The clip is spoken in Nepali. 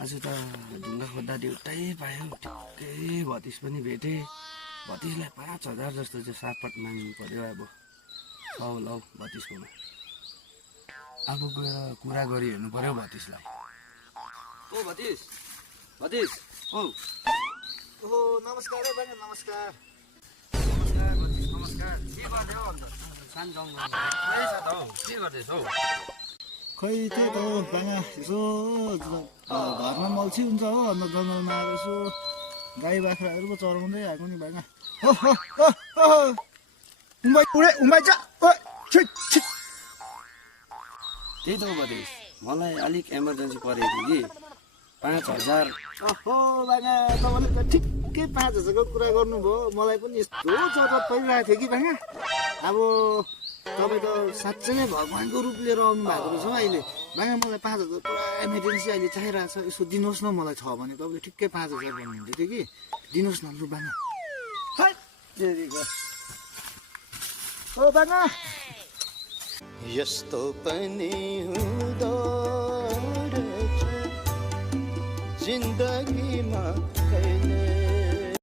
आज त ढुङ्गा खोज्दा देउतै पायो, ठिक्कै भतिस पनि भेटेँ। भतिसलाई 5,000 जस्तो चाहिँ सापट माग्नु पर्यो। अब सौ लौ भतिसकोमा, अब गएर कुरा गरी हेर्नु पर्यो भतिसलाई। ओ भतिस, भतिस, औ। ओहो नमस्कार है बहिनी, नमस्कार। नमस्कार भतिस, नमस्कार। के गर्दै हौ अन्त? सानो जङ्गल पुरै छ त हौ, के गर्दैछौ? खै त्यही त हो बाङ्गा, यसो घरमा मल्छी हुन्छ हो, अन्त जङ्गलमा आएर यसो गाई बाख्राहरू पो चराउँदै आएको नि बाङ्गा। उम्बाइ जा। त्यही त हो भतिस, मलाई अलिक इमर्जेन्सी परेको थियो कि 5,000। ओहो बाङ्गा, तपाईँले त ठिक्कै 5,000को कुरा गर्नुभयो। मलाई पनि यस्तो जरुरत परिरहेको थियो कि बाङ्गा। अब तपाईँ त साँच्चै नै भगवान्को रूप लिएर आउनु भएको रहेछ हौ अहिले। बाङ्गा मलाई 5,000 पुरा इमर्जेन्सी अहिले चाहिरहेको छ। यसो दिनुहोस् न, मलाई छ भने तपाईँले ठिक्कै 5,000 भन्नुहुँदै थियो कि, दिनुहोस् न लु बाङ्गा। ओ बाङ्गा, यस्तो पनि हुँदो रहेछ जिन्दगी।